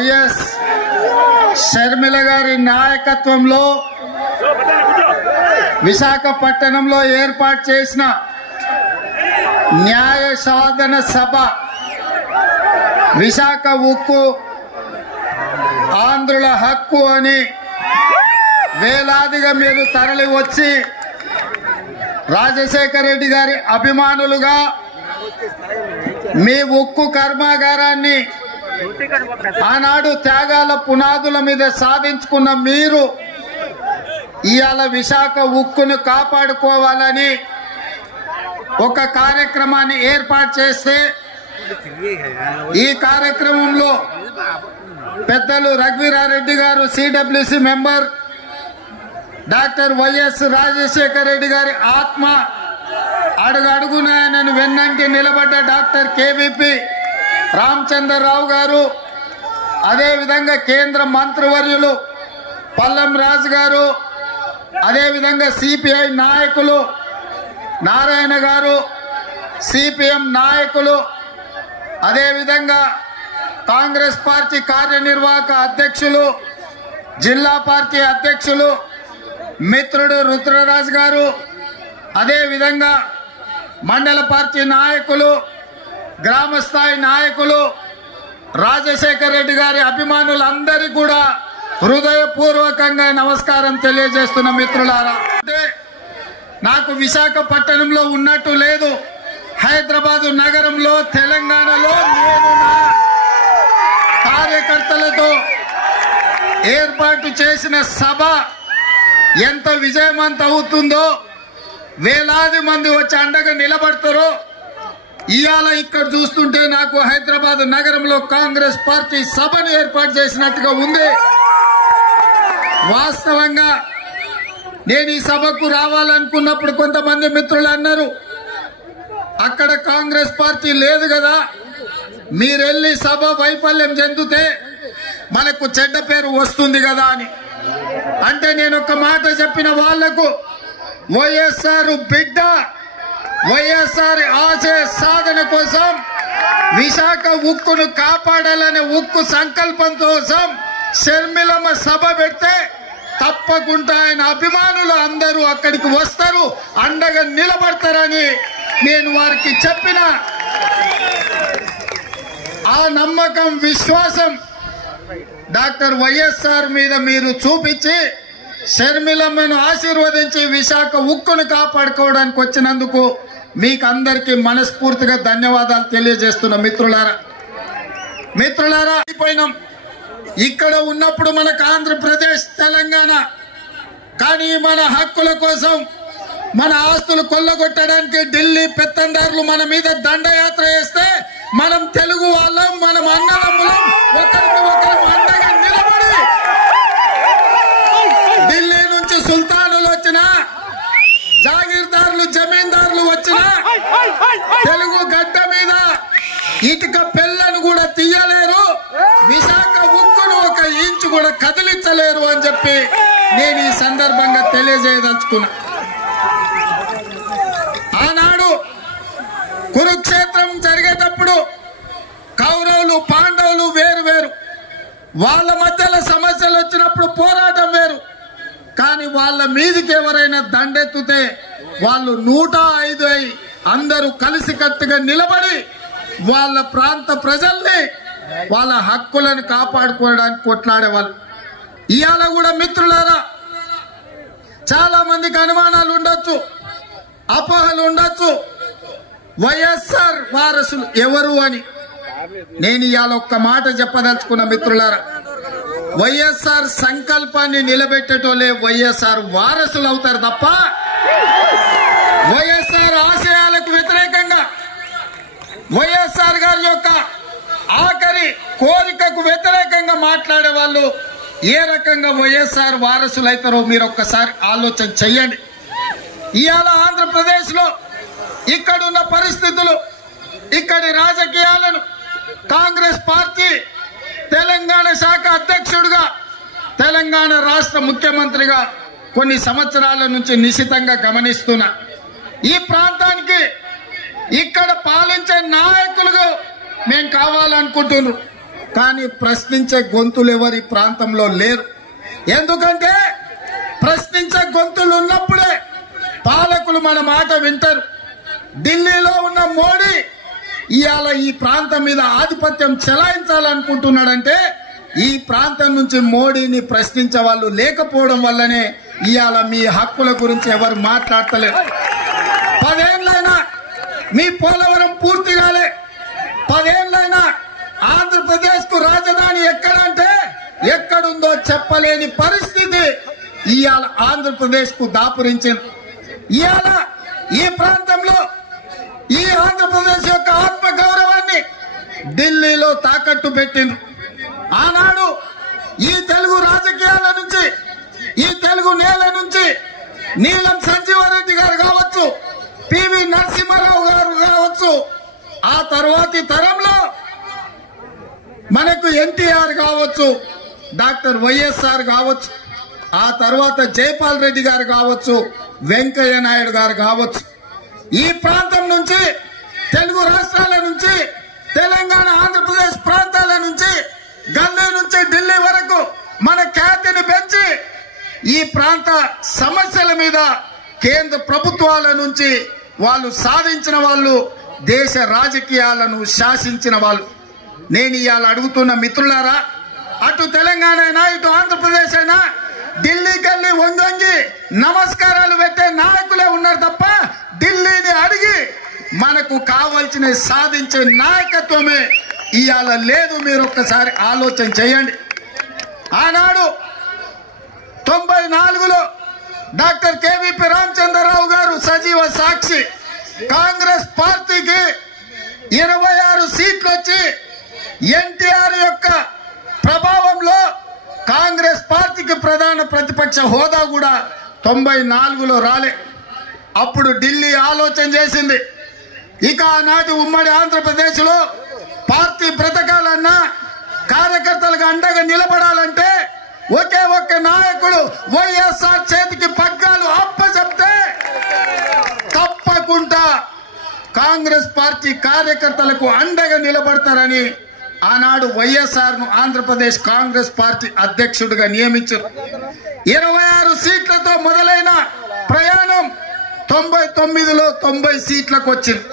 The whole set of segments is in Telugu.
వైఎస్ షర్మిల గారి నాయకత్వంలో విశాఖపట్నంలో ఏర్పాటు చేసిన న్యాయ సాధన సభ విశాఖ ఉక్కు ఆంధ్రుల హక్కు అని వేలాదిగా మీరు తరలి వచ్చి రాజశేఖర రెడ్డి గారి అభిమానులుగా మీ ఉక్కు కర్మాగారాన్ని ఆనాడు త్యాగాల పునాదుల మీద సాధించుకున్న మీరు ఇవాళ విశాఖ ఉక్కును కాపాడుకోవాలని ఒక కార్యక్రమాన్ని ఏర్పాటు చేస్తే ఈ కార్యక్రమంలో పెద్దలు రఘువీరారెడ్డి గారు CWC member, doctor YS Rajasekhara Reddy గారి ఆత్మ అడుగడుగున ఆయనను వెన్నంటి నిలబడ్డ డాక్టర్ కేవీపీ రామచంద్రరావు గారు, అదేవిధంగా కేంద్ర మంత్రివర్యులు పల్లం రాజు గారు, అదేవిధంగా సిపిఐ నాయకులు నారాయణ గారు, సిపిఎం నాయకులు, అదేవిధంగా కాంగ్రెస్ పార్టీ కార్యనిర్వాహక అధ్యక్షులు, జిల్లా పార్టీ అధ్యక్షులు మిత్రుడు రుద్రరాజు గారు, అదేవిధంగా మండల పార్టీ నాయకులు, గ్రామ స్థాయి నాయకులు, రాజశేఖర రెడ్డి గారి అభిమానులందరికీ కూడా హృదయపూర్వకంగా నమస్కారం తెలియజేస్తున్న మిత్రులారా. అంటే నాకు విశాఖపట్నంలో ఉన్నట్టు లేదు, హైదరాబాదు నగరంలో తెలంగాణలో నేను నా కార్యకర్తలతో ఏర్పాటు చేసిన సభ ఎంత విజయవంతం అవుతుందో, వేలాది మంది వచ్చి అండగా నిలబడతారో ఇవాళ ఇక్కడ చూస్తుంటే నాకు హైదరాబాద్ నగరంలో కాంగ్రెస్ పార్టీ సభను ఏర్పాటు చేసినట్టుగా ఉంది. వాస్తవంగా నేను ఈ సభకు రావాలనుకున్నప్పుడు కొంతమంది మిత్రులు అన్నారు, అక్కడ కాంగ్రెస్ పార్టీ లేదు కదా, మీరెళ్ళి సభ వైఫల్యం చెందితే మనకు చెడ్డ పేరు వస్తుంది కదా అని. అంటే నేను ఒక మాట చెప్పిన వాళ్లకు, వైఎస్ఆర్ బిడ్డ, వైఎస్ఆర్ ఆశయ సాధన కోసం విశాఖ ఉక్కును కాపాడాలనే ఉక్కు సంకల్పం కోసం షర్మిలమ్మ సభ పెడితే తప్పకుండా ఆయన అభిమానులు అందరూ అక్కడికి వస్తారు, అండగా నిలబడతారని నేను వారికి చెప్పిన ఆ నమ్మకం, విశ్వాసం డాక్టర్ వైఎస్ఆర్ మీద మీరు చూపించి షర్మిలమ్మను ఆశీర్వదించి విశాఖ ఉక్కును కాపాడుకోవడానికి వచ్చినందుకు మీకు అందరికీ మనస్ఫూర్తిగా ధన్యవాదాలు తెలియజేస్తున్న మిత్రులారా అయిపోయినాం. ఇక్కడ ఉన్నప్పుడు మనకు ఆంధ్రప్రదేశ్, తెలంగాణ, కానీ మన హక్కుల కోసం మన ఆస్తులు కొల్లగొట్టడానికి ఢిల్లీ పెత్తందారులు మన మీద దండయాత్ర చేస్తే మనం తెలుగు వాళ్ళం, మనం అన్నదమ్ములం, ఒకరికి ఒకరు అండగా నిలబడి ఢిల్లీ నుంచి సుల్తానులు వచ్చినా, జాగీర్దారులు, జమీందారులు వచ్చినా తెలుగు గడ్డ మీద ఇటుక పెళ్లను కూడా తీయలేరు, విశాఖ ఉక్కును ఒక ఇంచు కూడా కదిలించలేరు అని చెప్పి నేను ఈ సందర్భంగా తెలియజేయదలుచుకున్నా. ఆనాడు కురుక్షేత్రం జరిగేటప్పుడు కౌరవులు, పాండవులు వేరు వేరు, వాళ్ళ మధ్యలో సమస్యలు వచ్చినప్పుడు పోరాటం వేరు. కానీ వాళ్ళ మీదికి ఎవరైనా దండెత్తితే వాళ్ళు 105 అయి అందరూ కలిసికట్టుగా నిలబడి వాళ్ళ ప్రాంత ప్రజల్ని, వాళ్ళ హక్కులను కాపాడుకోవడానికి కొట్లాడేవాళ్ళు. ఇవాళ కూడా మిత్రులారా చాలా మందికి అనుమానాలు ఉండొచ్చు, అపోహలు ఉండొచ్చు, వైఎస్ఆర్ వారసులు ఎవరు అని. నేను ఇవాళ ఒక్క మాట చెప్పదలుచుకున్న మిత్రులారా, వైఎస్ఆర్ సంకల్పాన్ని నిలబెట్టేటోలే వైఎస్ఆర్ వారసులు అవుతారు తప్ప వైఎస్ఆర్ ఆశయాలకు వ్యతిరేకంగా, వైఎస్ఆర్ గారి యొక్క ఆఖరి కోరికకు వ్యతిరేకంగా మాట్లాడే వాళ్ళు ఏ రకంగా వైఎస్ఆర్ వారసులు అవుతారో మీరు ఒక్కసారి ఆలోచన చెయ్యండి. ఇవాళ ఆంధ్రప్రదేశ్ లో ఇక్కడున్న పరిస్థితులు, ఇక్కడి రాజకీయాలను కాంగ్రెస్ పార్టీ తెలంగాణ శాఖ అధ్యక్షుడిగా, తెలంగాణ రాష్ట్ర ముఖ్యమంత్రిగా కొన్ని సంవత్సరాల నుంచి నిశితంగా గమనిస్తున్నా. ఈ ప్రాంతానికి ఇక్కడ పాలించే నాయకులుగా మేము కావాలనుకుంటున్నారు. కానీ ప్రశ్నించే గొంతులు ఎవరి ప్రాంతంలో లేరు. ఎందుకంటే ప్రశ్నించే గొంతులు ఉన్నప్పుడే పాలకులు మన మాట వింటారు. ఢిల్లీలో ఉన్న మోడీ ఇవాళ ఈ ప్రాంతం మీద ఆధిపత్యం చెలాయించాలనుకుంటున్నాడంటే ఈ ప్రాంతం నుంచి మోడీని ప్రశ్నించే వాళ్ళు లేకపోవడం వల్లనే ఇవాళ మీ హక్కుల గురించి ఎవరు మాట్లాడతలేరు. 10 ఏళ్ళైనా మీ పోలవరం పూర్తి కాలే. 10 ఏళ్ళైనా ఆంధ్రప్రదేశ్ కు రాజధాని ఎక్కడంటే ఎక్కడుందో చెప్పలేని పరిస్థితి ఇవాళ ఆంధ్రప్రదేశ్ కు దాపురించింది. ఇవాళ ఈ ప్రాంతంలో ఈ ఆంధ్రప్రదేశ్ యొక్క ఆత్మ గౌరవాన్ని ఢిల్లీలో తాకట్టు పెట్టింది. ఆనాడు ఈ తెలుగు రాజకీయాల నుంచి, ఈ తెలుగు నేల నుంచి నీలం సంజీవారెడ్డి గారు కావచ్చు, పివి నరసింహారావు గారు కావచ్చు, ఆ తర్వాతి తరంలో మనకు ఎన్టీఆర్ కావచ్చు, డాక్టర్ వైఎస్ఆర్ కావచ్చు, ఆ తర్వాత జైపాల్ రెడ్డి గారు కావచ్చు, వెంకయ్య నాయుడు గారు కావచ్చు, ఈ ప్రాంతం నుంచి తెలుగు రాష్ట్రాల నుంచి తెలంగాణ ఆంధ్రప్రదేశ్ ప్రాంతాల నుంచి గల్లీ నుంచి ఢిల్లీ వరకు మన ఖ్యాతిని పెంచి ఈ ప్రాంత సమస్యల మీద కేంద్ర ప్రభుత్వాల నుంచి వాళ్ళు సాధించిన వాళ్ళు, దేశ రాజకీయాలను శాసించిన వాళ్ళు. నేను ఇవాళ అడుగుతున్న మిత్రులారా, అటు తెలంగాణ అయినా ఇటు ఆంధ్రప్రదేశ్ అయినా ఢిల్లీకి వెళ్ళి వంగి నమస్కారాలు పెట్టే నాయకులే ఉన్నారు తప్ప ఢిల్లీని అడిగి మనకు కావాల్సిన సాధించే నాయకత్వమే ఇవాళ లేదు. మీరు ఒక్కసారి ఆలోచన చేయండి. ఆనాడు 94లో డాక్టర్ కేవీపీ రామచంద్రరావు గారు సజీవ సాక్షి, కాంగ్రెస్ పార్టీకి 26 సీట్లు వచ్చి ఎన్టీఆర్ యొక్క ప్రభావంలో కాంగ్రెస్ పార్టీకి ప్రధాన ప్రతిపక్ష హోదా కూడా 94లో రాలే. అప్పుడు ఢిల్లీ ఆలోచన చేసింది, ఇక ఆనాటి ఉమ్మడి ఆంధ్రప్రదేశ్ లో పార్టీ బ్రతకాలన్నా కార్యకర్తలకు అండగా నిలబడాలంటే ఒకే ఒక్క నాయకుడు వైఎస్ఆర్ చేతికి పగ్గాలు అప్పచెప్తే తప్పకుండా కాంగ్రెస్ పార్టీ కార్యకర్తలకు అండగా నిలబడతారని ఆనాడు వైఎస్ఆర్ ను ఆంధ్రప్రదేశ్ కాంగ్రెస్ పార్టీ అధ్యక్షుడిగా నియమించారు. 26 సీట్లతో మొదలైన ప్రయాణం 99లో 90 సీట్లకు వచ్చింది.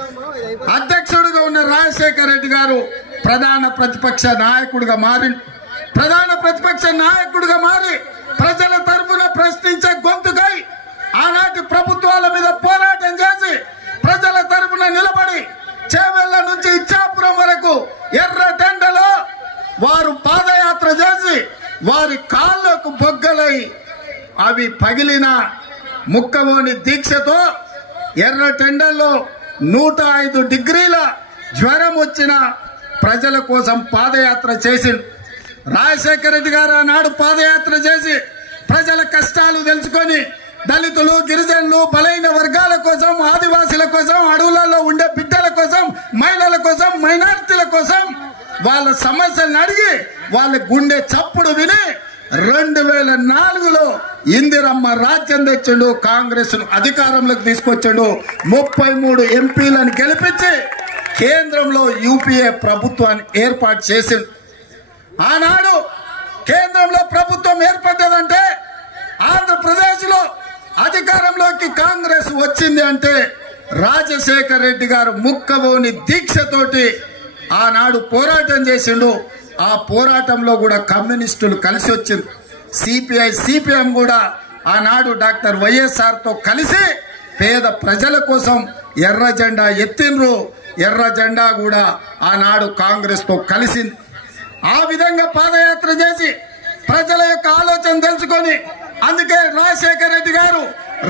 అధ్యక్షుడిగా ఉన్న రాజశేఖర రెడ్డి గారు ప్రధాన ప్రతిపక్ష నాయకుడిగా మారి ప్రజల తరఫున ప్రశ్నించే గొంతుకై ఆనాటి ప్రభుత్వాల మీద పోరాటం చేసి ప్రజల తరఫున నిలబడి చేవెళ్ల నుంచి ఇచ్చాపురం వరకు ఎర్రటెండలో వారు పాదయాత్ర చేసి వారి కాళ్లకు బొగ్గలై అవి పగిలిన ముక్కవోని దీక్షతో ఎర్రటెండల్లో 105 డిగ్రీల జ్వరం వచ్చిన ప్రజల కోసం పాదయాత్ర చేసిండు. రాజశేఖర రెడ్డి గారు ఆనాడు పాదయాత్ర చేసి ప్రజల కష్టాలు తెలుసుకొని దళితులు, గిరిజనులు, బలైన వర్గాల కోసం, ఆదివాసుల కోసం, అడవులలో ఉండే బిడ్డల కోసం, మహిళల కోసం, మైనారిటీల కోసం వాళ్ళ సమస్యలను అడిగి వాళ్ళ గుండె చప్పుడు విని 2004లో ఇందిరమ్మ రాజ్యం తెచ్చిండు, కాంగ్రెస్ ను అధికారంలోకి తీసుకొచ్చాడు, 33 ఎంపీలను గెలిపించి కేంద్రంలో యూపీఏ ప్రభుత్వాన్ని ఏర్పాటు చేసిండు. ఆనాడు కేంద్రంలో ప్రభుత్వం ఏర్పడ్డదంటే ఆంధ్రప్రదేశ్ లో అధికారంలోకి కాంగ్రెస్ వచ్చింది అంటే రాజశేఖర రెడ్డి గారు ముక్కవోని దీక్షతోటి ఆనాడు పోరాటం చేసిండు. ఆ పోరాటంలో కూడా కమ్యూనిస్టులు కలిసి వచ్చింది. సిపిఐ, సిపిఎం కూడా ఆనాడు డాక్టర్ వైఎస్ఆర్ తో కలిసి పేద ప్రజల కోసం ఎర్ర జెండా ఎత్తిండ్రు. ఎర్ర జెండా కూడా ఆనాడు కాంగ్రెస్ తో కలిసింది. ఆ విధంగా పాదయాత్ర చేసి ప్రజల యొక్క ఆలోచన తెలుసుకొని అందుకే రాజశేఖర రెడ్డి గారు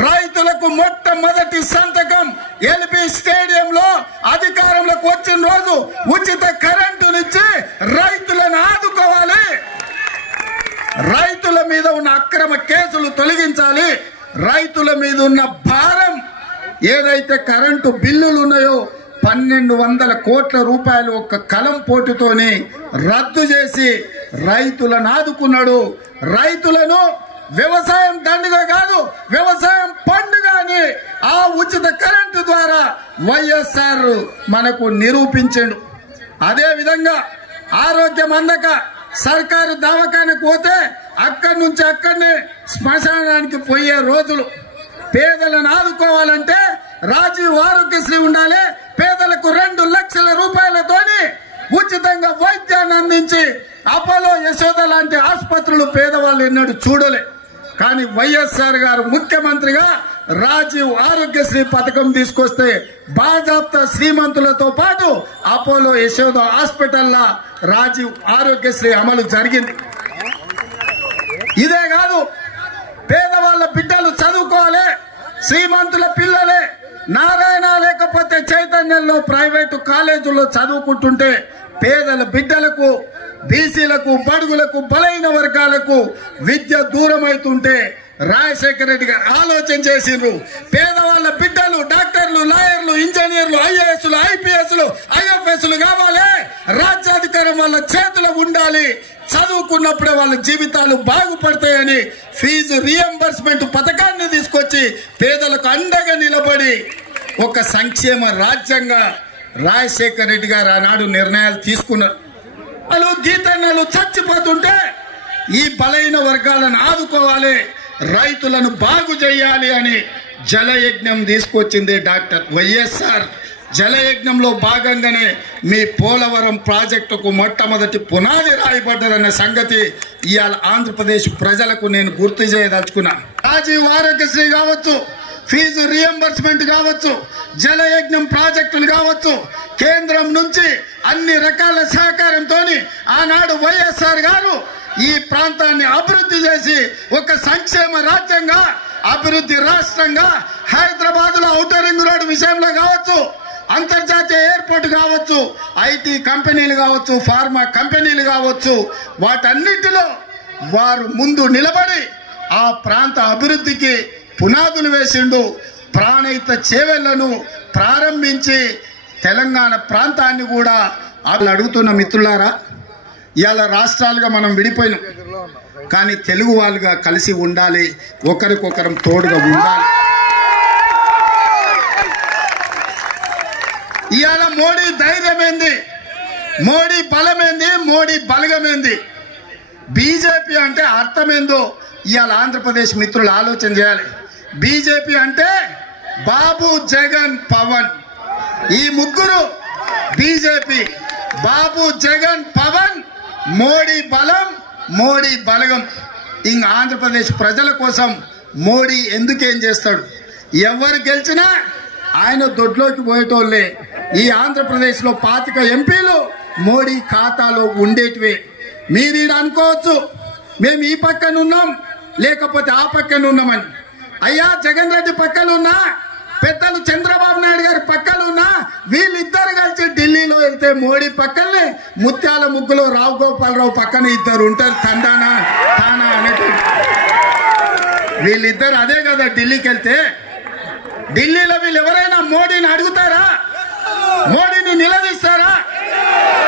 రైతులకు మొట్టమొదటి సంతకం ఎల్బీ స్టేడియంలో అధికారంలోకి వచ్చిన రోజు ఉచిత కరెంటునిచ్చి రైతులను ఆదుకోవాలి, రైతుల మీద ఉన్న అక్రమ కేసులు తొలగించాలి, రైతుల మీద ఉన్న భారం ఏదైతే కరెంటు బిల్లులు ఉన్నాయో 1200 కోట్ల రూపాయలు ఒక్క కలం పోటుతోని రద్దు చేసి రైతులను ఆదుకున్నాడు. రైతులను వ్యవసాయం దండుగా కాదు, వ్యవసాయం పండుగ అని ఆ ఉచిత కరెంటు ద్వారా వైఎస్ఆర్ మనకు నిరూపించాడు. అదే విధంగా ఆరోగ్యం అందక సర్కారు దవాఖానకు పోతే అక్కడి నుంచి అక్కడనే శ్మశానానికి పోయే రోజులు. పేదలను ఆదుకోవాలంటే రాజీవ్ ఆరోగ్యశ్రీ ఉండాలి. పేదలకు 2 లక్షల రూపాయలతోని ఉచితంగా వైద్యాన్ని అందించి అపోలో యశోద లాంటి ఆసుపత్రులు పేదవాళ్ళు ఎన్నడూ చూడలే. కానీ వైఎస్ఆర్ గారు ముఖ్యమంత్రిగా రాజీవ్ ఆరోగ్యశ్రీ పథకం తీసుకొస్తే బాజాప్తా శ్రీమంతులతో పాటు అపోలో యశోద హాస్పిటల్లో రాజీవ్ ఆరోగ్యశ్రీ అమలు జరిగింది. ఇదే కాదు, పేదవాళ్ళ బిడ్డలు చదువుకోవాలి. శ్రీమంతుల పిల్లలే నారాయణ లేకపోతే చైతన్యంలో ప్రైవేటు కాలేజీల్లో చదువుకుంటుంటే పేదల బిడ్డలకు, బీసీలకు, బడుగులకు, బలైన వర్గాలకు విద్య దూరం అవుతుంటే రాజశేఖర రెడ్డి గారు ఆలోచన చేసిండ్రు. పేదవాళ్ళ బిడ్డలు డాక్టర్లు, లాయర్లు, ఇంజనీర్లు, ఐఏఎస్లు, ఐపీఎస్లు, ఐఎఫ్ఎస్లు కావాలి. రాజ్యాధికారం వాళ్ళ చేతిలో ఉండాలి. చదువుకున్నప్పుడే వాళ్ళ జీవితాలు బాగుపడతాయని ఫీజు రియంబర్స్మెంట్ పథకాన్ని తీసుకొచ్చి పేదలకు అండగా నిలబడి ఒక సంక్షేమ రాజ్యంగా రాజశేఖర రెడ్డి గారు ఆనాడు నిర్ణయాలు తీసుకున్నారు. వాళ్ళు గీతన్నలు చచ్చిపోతుంటే ఈ బలైన వర్గాలను ఆదుకోవాలి, రైతులను బాగు చేయాలి అని జలయజ్ఞం తీసుకొచ్చింది డాక్టర్ వైఎస్ఆర్. జలయజ్ఞంలో భాగంగానే మీ పోలవరం ప్రాజెక్టుకు మొట్టమొదటి పునాది రాయబడ్డదన్న సంగతి ఇవాళ ఆంధ్రప్రదేశ్ ప్రజలకు నేను గుర్తు చేయదలుచుకున్నా. రాజీవ్ ఆరోగ్యశ్రీ కావచ్చు, ఫీజు రియంబర్స్మెంట్ కావచ్చు, జలయజ్ఞం ప్రాజెక్టులు కావచ్చు, కేంద్రం నుంచి అన్ని రకాల సహకారంతో ఆనాడు వైఎస్ఆర్ గారు ఈ ప్రాంతాన్ని అభివృద్ధి చేసి ఒక సంక్షేమ రాజ్యంగా, అభివృద్ధి రాష్ట్రంగా హైదరాబాద్ లో ఔటర్ రింగ్ రోడ్డు విషయంలో కావచ్చు, అంతర్జాతీయ ఎయిర్పోర్ట్ కావచ్చు, ఐటీ కంపెనీలు కావచ్చు, ఫార్మా కంపెనీలు కావచ్చు, వాటన్నిటిలో వారు ముందు నిలబడి ఆ ప్రాంత అభివృద్ధికి పునాదులు వేసిండు. ప్రాణహిత చేవెళ్లను ప్రారంభించి తెలంగాణ ప్రాంతాన్ని కూడా వాళ్ళు అడుగుతున్న మిత్రులారా, ఇవాళ రాష్ట్రాలుగా మనం విడిపోయినాం, కానీ తెలుగు వాళ్ళుగా కలిసి ఉండాలి, ఒకరికొకరం తోడుగా ఉండాలి. ఇవాళ మోడీ ధైర్యమేంది, మోడీ బలమేంది, మోడీ బలగమేంది, బీజేపీ అంటే అర్థమేందో ఇవాళ ఆంధ్రప్రదేశ్ మిత్రులు ఆలోచన చేయాలి. బీజేపీ అంటే బాబు, జగన్, పవన్, ఈ ముగ్గురు బీజేపీ. బాబు, జగన్, పవన్, మోడీ బలం, మోడీ బలగం. ఇంక ఆంధ్రప్రదేశ్ ప్రజల కోసం మోడీ ఎందుకేం చేస్తాడు? ఎవరు గెలిచినా ఆయన దొడ్లోకి పోయేటోళ్ళే. ఈ ఆంధ్రప్రదేశ్ లో 25 ఎంపీలు మోడీ ఖాతాలో ఉండేటివే. మీరు అనుకోవచ్చు మేము ఈ పక్కన ఉన్నాం లేకపోతే ఆ పక్కన ఉన్నామని. అయ్యా, జగన్ రెడ్డి పక్కన ఉన్నా, పెద్దలు చంద్రబాబు నాయుడు గారి పక్కన ఉన్నా, వీళ్ళిద్దరు కలిసి ఢిల్లీలో వెళ్తే మోడీ పక్కనే ముత్యాల ముగ్గులో రావు గోపాలరావు పక్కన ఇద్దరు ఉంటారు, తండానా తానా అనేటి. వీళ్ళిద్దరు అదే కదా ఢిల్లీకి వెళ్తే. ఢిల్లీలో వీళ్ళు ఎవరైనా మోడీని అడుగుతారా? మోడీని నిలదీస్తారా?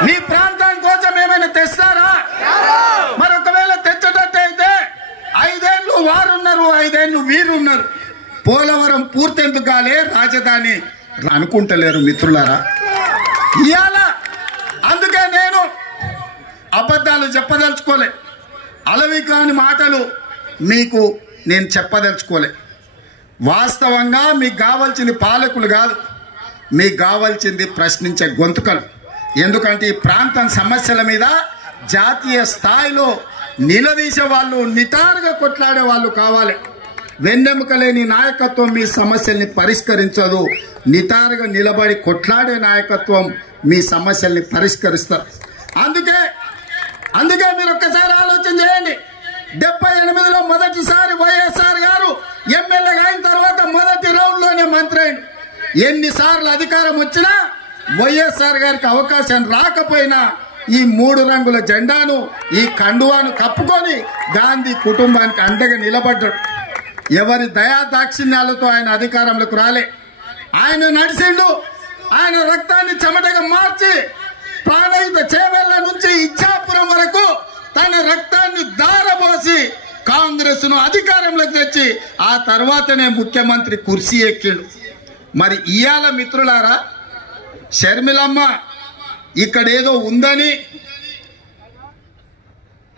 మీ ప్రాంతం కోసం ఏమైనా తెస్తారా? మరొకవేళ తెచ్చేటట్టయితే 5 ఏళ్ళు వారున్నారు, 5 ఏళ్ళు వీరున్నారు. పోలవరం పూర్తెందుకు కాలే, రాజధాని అనుకుంటలేరు మిత్రులారా. ఇవాళ అందుకే నేను అబద్ధాలు చెప్పదలుచుకోలే, అలవి కాని మాటలు మీకు నేను చెప్పదలుచుకోలే. వాస్తవంగా మీకు కావాల్సింది పాలకులు కాదు, మీకు కావాల్సింది ప్రశ్నించే గొంతుకలు. ఎందుకంటే ఈ ప్రాంతం సమస్యల మీద జాతీయ స్థాయిలో నిలదీసే వాళ్ళు, నిటారుగా కొట్లాడే వాళ్ళు కావాలి. వెన్నెముక లేని నాయకత్వం మీ సమస్యల్ని పరిష్కరించదు. నిటారుగా నిలబడి కొట్లాడే నాయకత్వం మీ సమస్యల్ని పరిష్కరిస్తారు. అందుకే మీరు ఒక్కసారి ఆలోచన చేయండి. 78లో మొదటిసారి వైఎస్ఆర్ గారు ఎమ్మెల్యేగా అయిన తర్వాత మొదటి రౌండ్ లోనే మంత్రి అయింది. ఎన్నిసార్లు అధికారం వచ్చినా వైఎస్ఆర్ గారికి అవకాశం రాకపోయినా ఈ 3 రంగుల జెండాను, ఈ కండువాను కప్పుకొని గాంధీ కుటుంబానికి అండగా నిలబడ్డాడు. ఎవరి దయా దాక్షిణ్యాలతో ఆయన అధికారంలోకి రాలే. ఆయన నడిచిండు. ఆయన రక్తాన్ని చెమటగా మార్చి ప్రాణహిత చేవెళ్ల నుంచి ఇచ్చాపురం వరకు తన రక్తాన్ని దారబోసి కాంగ్రెస్ ను అధికారంలోకి తెచ్చి ఆ తర్వాతనే ముఖ్యమంత్రి కుర్చీ ఎక్కిండు. మరి ఇయాల మిత్రులారా, షర్మిలమ్మ ఇక్కడేదో ఉందని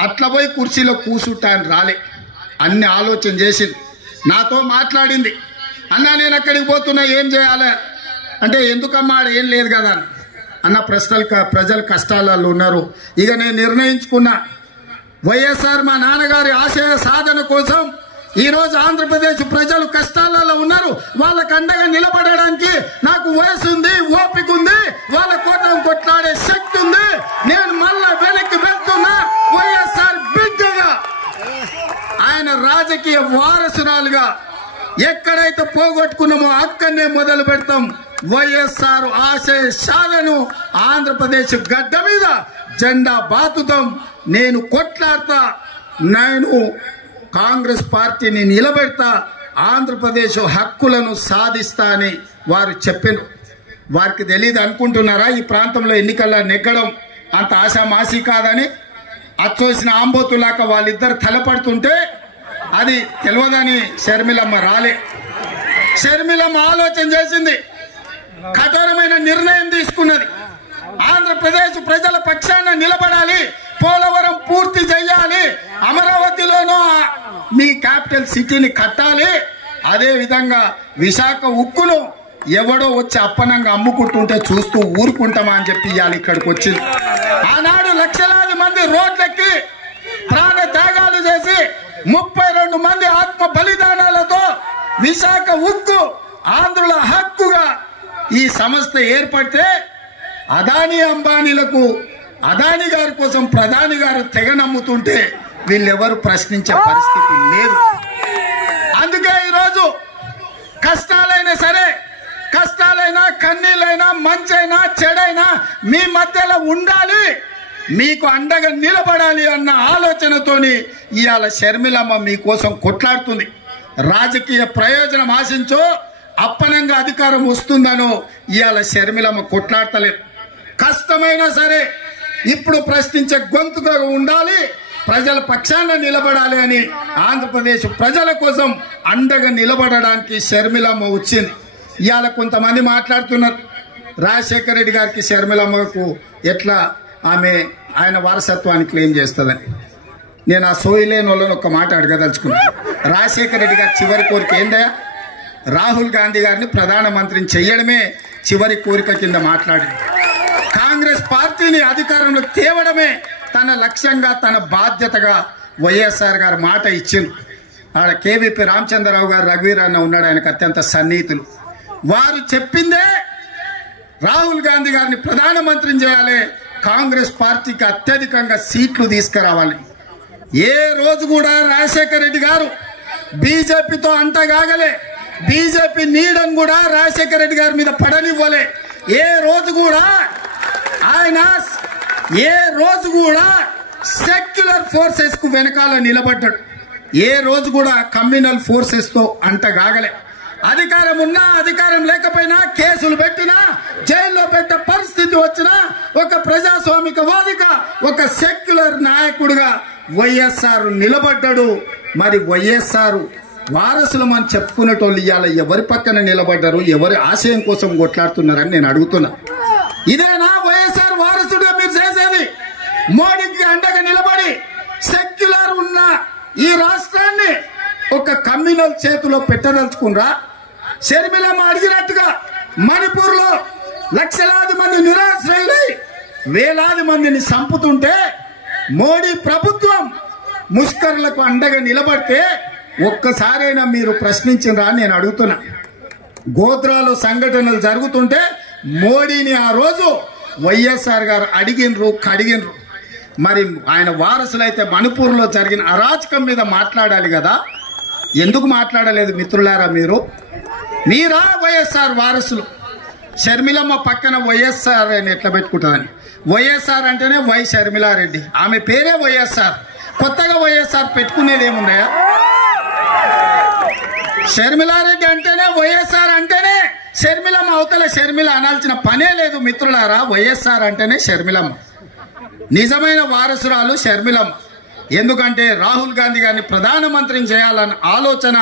అట్లా పోయి కుర్చీలో కూర్చుంటాను రాలే. అన్ని ఆలోచన చేసింది, నాతో మాట్లాడింది. అన్న నేను అక్కడికి పోతున్నా, ఏం చేయాలి అంటే, ఎందుకమ్మా ఆడ ఏం లేదు కదా అన్న, ప్రజలు కష్టాలలో ఉన్నారు. ఇక నేను నిర్ణయించుకున్నా, వైఎస్ఆర్ మా నాన్నగారి ఆశయ సాధన కోసం ఈరోజు ఆంధ్రప్రదేశ్ ప్రజలు కష్టాలలో ఉన్నారు. వాళ్ళకు అండగా నిలబడడానికి నాకు వయసు ఉంది, ఓపిక ఉంది, వాళ్ళ కోసం కొట్లాడే శక్తి ఉంది. నేను మళ్ళా వెనక్కి వెళ్తున్నా. వైఎస్ఆర్ బిడ్డగా, ఆయన రాజకీయ వారసురాలుగా ఎక్కడైతే పోగొట్టుకున్నామో అక్కడనే మొదలు పెడతాం. వైఎస్ఆర్ ఆశయ సాధను ఆంధ్రప్రదేశ్ గడ్డ మీద జెండా బాతుతాం. నేను కొట్లాడతా, నేను కాంగ్రెస్ పార్టీని నిలబెడతా, ఆంధ్రప్రదేశ్ హక్కులను సాధిస్తా అని వారు చెప్పారు. వారికి తెలియదు అనుకుంటున్నారా ఈ ప్రాంతంలో ఎన్నికల్లో నెగ్గడం అంత ఆశామాసి కాదని? అచ్చోసిన ఆంబోతులాక వాళ్ళిద్దరు తలపడుతుంటే అది తెలియదని షర్మిలమ్మ రాలే. షర్మిలమ్మ ఆలోచన చేసింది, కఠోరమైన నిర్ణయం తీసుకున్నది. ఆంధ్రప్రదేశ్ ప్రజల పక్షాన నిలబడాలి, పోలవరం పూర్తి చేయాలి, అమరావతిలోనూ మీ క్యాపిటల్ సిటీని కట్టాలి, అదే విధంగా విశాఖ ఉక్కును ఎవడో వచ్చి అప్పనంగా అమ్ముకుంటుంటే చూస్తూ ఊరుకుంటామా అని చెప్పి ఇవాళ ఇక్కడికి వచ్చింది. ఆనాడు లక్షలాది మంది రోడ్లెక్కి ప్రాణ త్యాగాలు చేసి 32 మంది ఆత్మ బలిదానాలతో విశాఖ ఉక్కు ఆంధ్రుల హక్కుగా ఈ సంస్థ ఏర్పడితే అదానీ అంబానీలకు, అదానీ గారి కోసం ప్రధాని గారు తెగ నమ్ముతుంటే వీళ్ళెవరు ప్రశ్నించే పరిస్థితి లేదు. అందుకే ఈరోజు కష్టాలైనా సరే, కష్టాలైనా కన్నీళ్ళైనా మంచైనా చెడైనా మీ మధ్యలో ఉండాలి, మీకు అండగా నిలబడాలి అన్న ఆలోచనతోని ఇవాళ షర్మిలమ్మ మీకోసం కొట్లాడుతుంది. రాజకీయ ప్రయోజనం ఆశించో అప్పనంగా అధికారం వస్తుందనో ఇవాళ షర్మిలమ్మ కొట్లాడతలేదు. కష్టమైనా సరే ఇప్పుడు ప్రశ్నించే గొంతుగా ఉండాలి, ప్రజల పక్షాన నిలబడాలి అని ఆంధ్రప్రదేశ్ ప్రజల కోసం అండగా నిలబడడానికి షర్మిలమ్మ వచ్చింది. ఇవాళ కొంతమంది మాట్లాడుతున్నారు, రాజశేఖర రెడ్డి గారికి షర్మిలమ్మకు ఎట్లా ఆయన వారసత్వాన్ని క్లెయిమ్ చేస్తుందని. నేను ఆ సోయిలేని వాళ్ళని ఒక మాట అడగదలుచుకున్నాను. రాజశేఖర రెడ్డి గారి చివరి కోరిక ఏందయ్యా? రాహుల్ గాంధీ గారిని ప్రధానమంత్రిని చెయ్యడమే చివరి కోరిక కింద మాట్లాడింది. కాంగ్రెస్ పార్టీని అధికారంలో తేవడమే తన లక్ష్యంగా, తన బాధ్యతగా వైఎస్ఆర్ గారు మాట ఇచ్చింది. ఆడ కేవీపీ రామచంద్రరావు గారు, రఘువీర్ అన్న ఉన్నాడు, ఆయనకు అత్యంత సన్నిహితులు. వారు చెప్పిందే రాహుల్ గాంధీ గారిని ప్రధానమంత్రిని చేయాలి, కాంగ్రెస్ పార్టీకి అత్యధికంగా సీట్లు తీసుకురావాలి. ఏ రోజు కూడా రాజశేఖర రెడ్డి గారు బీజేపీతో అంటగాగలే, బీజేపీ నీడను కూడా రాజశేఖర రెడ్డి గారి మీద పడనివ్వలే. ఏ రోజు కూడా సెక్యులర్ ఫోర్సెస్ కు వెనకాల నిలబడ్డాడు. ఏ రోజు కూడా కమ్యూనల్ ఫోర్సెస్ తో అంటగాగలే. అధికారం ఉన్నా, అధికారం లేకపోయినా, కేసులు పెట్టినా, జైల్లో పెట్టే పరిస్థితి వచ్చినా ఒక ప్రజాస్వామికవాదిగా, ఒక సెక్యులర్ నాయకుడిగా వైఎస్ఆర్ నిలబడ్డాడు. మరి వైఎస్ఆర్ వారసులు మనం చెప్పుకునేటోళ్ళు ఇవాళ ఎవరి పక్కన నిలబడ్డారు, ఎవరి ఆశయం కోసం కొట్లాడుతున్నారని నేను అడుగుతున్నా. ఇదేనా వైఎస్ఆర్ వారసుడిగా మీరు చేసేది? మోడీకి అండగా నిలబడి సెక్యులర్ ఉన్న ఈ రాష్ట్రాన్ని ఒక కమ్యూనల్ చేతిలో పెట్టదలుచుకున్నారా? షర్మిలమ్మ అడిగినట్టుగా మణిపూర్ లో లక్షలాది మంది నిరాశ్రయులై వేలాది మందిని చంపుతుంటే మోడీ ప్రభుత్వం ముష్కరులకు అండగా నిలబడితే ఒక్కసారైనా మీరు ప్రశ్నించినరా నేను అడుగుతున్నా. గోత్రాలో సంఘటనలు జరుగుతుంటే మోడీని ఆ రోజు వైఎస్ఆర్ గారు అడిగినరు, కడిగినరు. మరి ఆయన వారసులైతే మణిపూర్లో జరిగిన అరాచకం మీద మాట్లాడాలి కదా, ఎందుకు మాట్లాడలేదు మిత్రులారా? మీరా వైఎస్ఆర్ వారసులు? షర్మిలమ్మ పక్కన వైఎస్ఆర్ అని ఎట్లా పెట్టుకుంటుందని? వైఎస్ఆర్ అంటేనే వై షర్మిలారెడ్డి, ఆమె పేరే వైఎస్ఆర్. కొత్తగా వైఎస్ఆర్ పెట్టుకునేది ఏముందయా? షర్మిలారెడ్డి అంటేనే వైఎస్ఆర్ అంటేనే షర్మిలమ్మ, అవతల షర్మిల అనాల్సిన పనే లేదు మిత్రులారా. వైఎస్ఆర్ అంటేనే షర్మిలమ్మ, నిజమైన వారసురాలు షర్మిలమ్మ. ఎందుకంటే రాహుల్ గాంధీ గారిని ప్రధానమంత్రిని చేయాలన్న ఆలోచన,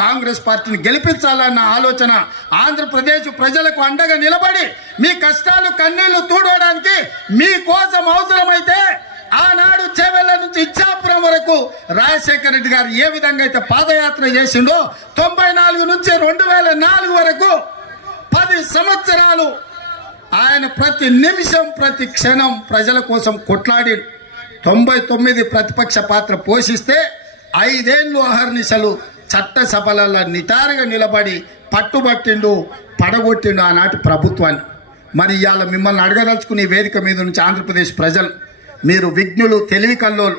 కాంగ్రెస్ పార్టీని గెలిపించాలన్న ఆలోచన, ఆంధ్రప్రదేశ్ ప్రజలకు అండగా నిలబడి మీ కష్టాలు కన్నీళ్లు తూడవడానికి మీకోసం అవసరమైతే ఆనాడు చేవెళ్ళ నుంచి ఇచ్చాపురం వరకు రాజశేఖర రెడ్డి గారు ఏ విధంగా అయితే పాదయాత్ర చేసిండో 94 నుంచి 2004 వరకు 10 సంవత్సరాలు ఆయన ప్రతి నిమిషం ప్రతి క్షణం ప్రజల కోసం కొట్లాడి 99 ప్రతిపక్ష పాత్ర పోషిస్తే 5 ఏళ్ళు అహర్నిశలు చట్టసభలలో నిటారుగా నిలబడి పట్టుబట్టిండు, పడగొట్టిండు ఆనాటి ప్రభుత్వాన్ని. మరి ఇవాళ మిమ్మల్ని అడగదలుచుకుని వేదిక మీద నుంచి ఆంధ్రప్రదేశ్ ప్రజలు, మీరు విజ్ఞులు, తెలివి కల్లోలు,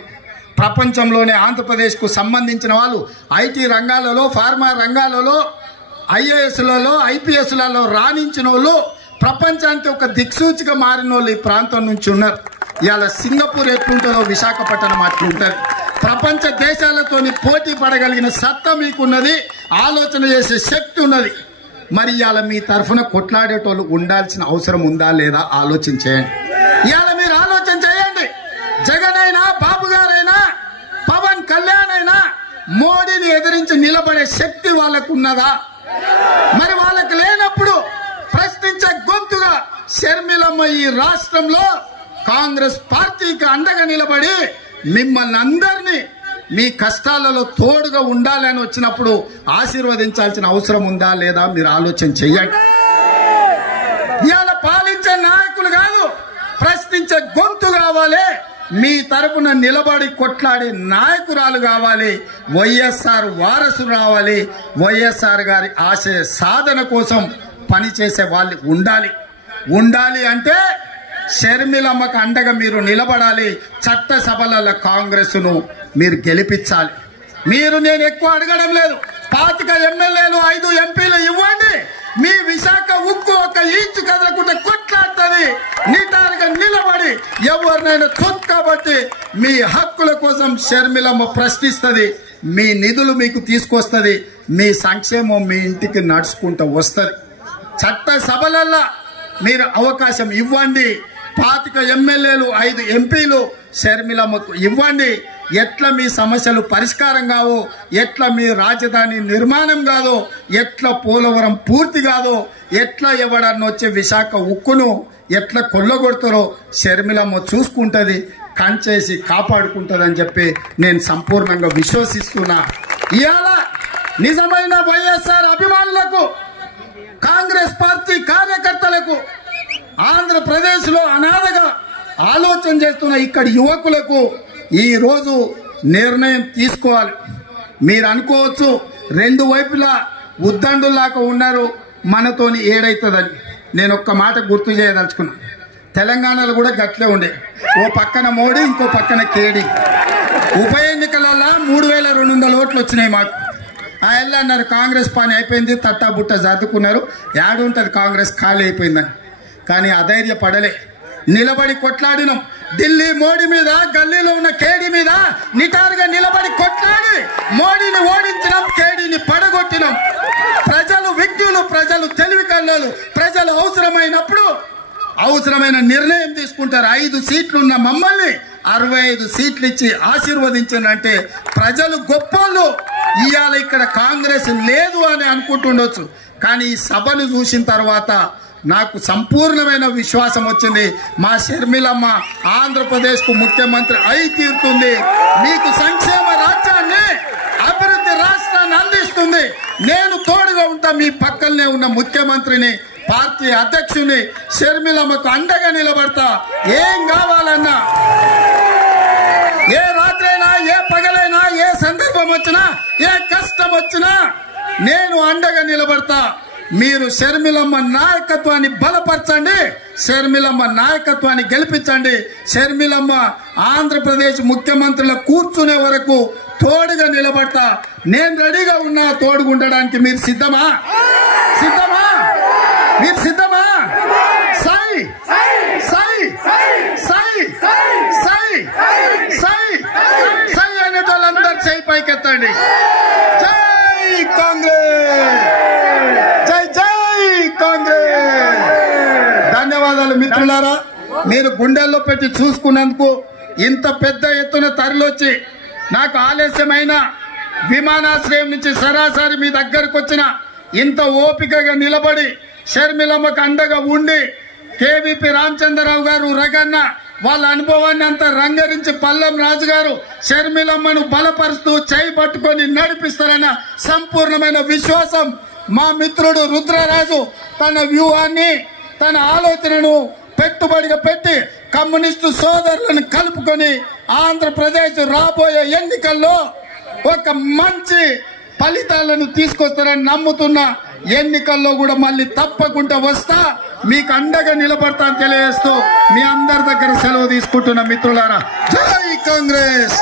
ప్రపంచంలోనే ఆంధ్రప్రదేశ్కు సంబంధించిన వాళ్ళు ఐటీ రంగాలలో, ఫార్మా రంగాలలో, ఐఏఎస్లలో, ఐపీఎస్లలో రాణించిన వాళ్ళు, ప్రపంచానికి ఒక దిక్సూచిగా మారిన వాళ్ళు ఈ ప్రాంతం నుంచి ఉన్నారు. ఇవాళ సింగపూర్ ఎట్లుంటుందో విశాఖపట్నం అట్లుంటుంది. ప్రపంచ దేశాలతోని పోటీ పడగలిగిన సత్తా మీకున్నది, ఆలోచన చేసే శక్తి ఉన్నది. మరి ఇవాళ మీ తరఫున కొట్లాడేటోళ్ళు ఉండాల్సిన అవసరం ఉందా లేదా ఆలోచన చేయండి. ఇవాళ మీరు ఆలోచన చేయండి. జగన్ అయినా, బాబు గారైనా, పవన్ కళ్యాణ్ అయినా మోడీని ఎదిరించి నిలబడే శక్తి వాళ్ళకు ఉన్నదా? మరి వాళ్ళకి లేనప్పుడు ప్రశ్నించే గొంతుగా షర్మిలమ్మ ఈ రాష్ట్రంలో కాంగ్రెస్ పార్టీకి అండగా నిలబడి మిమ్మల్ని అందరినీ మీ కష్టాలలో తోడుగా ఉండాలని వచ్చినప్పుడు ఆశీర్వదించాల్సిన అవసరం ఉందా లేదా మీరు ఆలోచన చెయ్యండి. ఇవాళ పాలించే నాయకులు కాదు, ప్రశ్నించే గొంతు కావాలి. మీ తరపున నిలబడి కొట్లాడే నాయకురాలు కావాలి. వైఎస్ఆర్ వారసులు రావాలి. వైఎస్ఆర్ గారి ఆశయ సాధన కోసం పనిచేసే వాళ్ళు ఉండాలి అంటే షర్మిలమ్మకు అండగా మీరు నిలబడాలి. చట్టసభల కాంగ్రెస్ను మీరు గెలిపించాలి. నేను ఎక్కువ అడగడం లేదు. 25 ఎమ్మెల్యేలు, 5 ఎంపీలు ఇవ్వండి. మీ విశాఖ ఉక్కు ఒక ఇంచు కదలకుండా కొట్లాడుతుంది. నిటారుగా నిలబడి ఎవరినైనా కాబట్టి మీ హక్కుల కోసం షర్మిలమ్మ ప్రశ్నిస్తుంది. మీ నిధులు మీకు తీసుకొస్తుంది. మీ సంక్షేమం మీ ఇంటికి నడుచుకుంటూ వస్తుంది. చట్టసభలల్లో మీరు అవకాశం ఇవ్వండి. 25 ఎమ్మెల్యేలు, 5 ఎంపీలు షర్మిలమ్మకు ఇవ్వండి. ఎట్లా మీ సమస్యలు పరిష్కారం కావో, ఎట్లా మీ రాజధాని నిర్మాణం కాదో, ఎట్లా పోలవరం పూర్తి కాదో, ఎట్లా ఎవడన్నా వచ్చే విశాఖ ఉక్కును ఎట్లా కొల్లగొడతారో షర్మిలమ్మ చూసుకుంటుంది, కంచేసి కాపాడుకుంటుందని చెప్పి నేను సంపూర్ణంగా విశ్వసిస్తున్నా. ఇవాళ నిజమైన వైఎస్ఆర్ అభిమానులకు, కాంగ్రెస్ పార్టీ కార్యకర్తలకు, ఆంధ్రప్రదేశ్ లో అనాథగా ఆలోచన చేస్తున్న ఇక్కడి యువకులకు ఈ రోజు నిర్ణయం తీసుకోవాలి. మీరు అనుకోవచ్చు 2 వైపులా ఉద్దండులాగా ఉన్నారు, మనతోని ఏడైతుందని. నేను ఒక్క మాట గుర్తు చేయదలుచుకున్నా. తెలంగాణలో కూడా గట్లే ఉండే, ఓ పక్కన మోడీ, ఇంకో పక్కన కేడీ. ఉప ఎన్నికలలో 3200 ఓట్లు వచ్చినాయి మాకు. ఆ ఎల్లు అన్నారు కాంగ్రెస్ పని అయిపోయింది, తట్టా బుట్ట జరుపుకున్నారు, యాడుంటది కాంగ్రెస్ ఖాళీ అయిపోయిందని. కానీ అధైర్యపడలే, నిలబడి కొట్లాడినాం. ఢిల్లీ మోడీ మీద, గల్లీలో ఉన్న కేడీ మీద నిటారుగా నిలబడి కొట్లాడి మోడీని ఓడించినాం, కేడీని పడగొట్టినాం. ప్రజలు విజ్ఞులు, ప్రజలు తెలివి కల్లోలు, ప్రజలు అవసరమైనప్పుడు అవసరమైన నిర్ణయం తీసుకుంటారు. 5 సీట్లున్న మమ్మల్ని 65 సీట్లు ఇచ్చి ఆశీర్వదించారంటే ప్రజలు గొప్పోళ్ళు. ఇవాళ ఇక్కడ కాంగ్రెస్ లేదు అని అనుకుంటుండొచ్చు, కానీ ఈ సభను చూసిన తర్వాత నాకు సంపూర్ణమైన విశ్వాసం వచ్చింది. మా షర్మిలమ్మ ఆంధ్రప్రదేశ్కు ముఖ్యమంత్రి అయి తీరుతుంది. మీకు సంక్షేమ రాజ్యాన్ని, అభివృద్ధి రాష్ట్రాన్ని అందిస్తుంది. నేను తోడుగా ఉంటా. మీ పక్కనే ఉన్న ముఖ్యమంత్రిని, పార్టీ అధ్యక్షుని షర్మిలమ్మకు అండగా నిలబడతా. ఏం కావాలన్నా, ఏ రాత్రైనా, ఏ పగలైనా, ఏ సందర్భం వచ్చినా, ఏ కష్టం వచ్చినా నేను అండగా నిలబడతా. మీరు షర్మిలమ్మ నాయకత్వాన్ని బలపరచండి, షర్మిలమ్మ నాయకత్వాన్ని గెలిపించండి. షర్మిలమ్మ ఆంధ్రప్రదేశ్ ముఖ్యమంత్రులు కూర్చునే వరకు తోడుగా నిలబడతా. నేను రెడీగా ఉన్నా తోడుగా ఉండడానికి. మీరు సిద్ధమా? మీరు సిద్ధమా? సై సై సై సై సై సై అనేటోళ్ళందరూ చేయి పైకెత్తండి. జై కాంగ్రెస్, జై జై కాంగ్రెస్. ధన్యవాదాలు మిత్రులారా. మీరు గుండెల్లో పెట్టి చూసుకున్నందుకు, ఇంత పెద్ద ఎత్తున తరలొచ్చి నాకు ఆలస్యమైన విమానాశ్రయం నుంచి సరాసరి మీ దగ్గరకు వచ్చిన, ఇంత ఓపికగా నిలబడి షర్మిలమ్మకు అండగా ఉండి కేవీపీ రామచంద్రరావు గారు, రగన్న, వాళ్ళ అనుభవాన్ని అంతా రంగరించి పల్లం రాజు గారు షర్మిలమ్మను బలపరుస్తూ చేయి పట్టుకొని నడిపిస్తారన్న సంపూర్ణమైన విశ్వాసం మా మిత్రుడు రుద్రరాజు తన వ్యూహాన్ని తన ఆలోచనను పెట్టుబడిగా పెట్టి కమ్యూనిస్టు సోదరులను కలుపుకొని ఆంధ్రప్రదేశ్ రాబోయే ఎన్నికల్లో ఒక మంచి ఫలితాలను తీసుకొస్తారని నమ్ముతున్నా. ఎన్నికల్లో కూడా మళ్ళీ తప్పకుండా వస్తా, మీకు అండగా నిలబడతా అని తెలియజేస్తూ మీ అందరి దగ్గర సెలవు తీసుకుంటున్న మిత్రులారా, జై కాంగ్రెస్.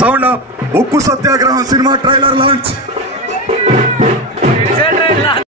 సౌండ్ ఆఫ్ ఉక్కు సత్యాగ్రహం సినిమా ట్రైలర్ లాంచ్.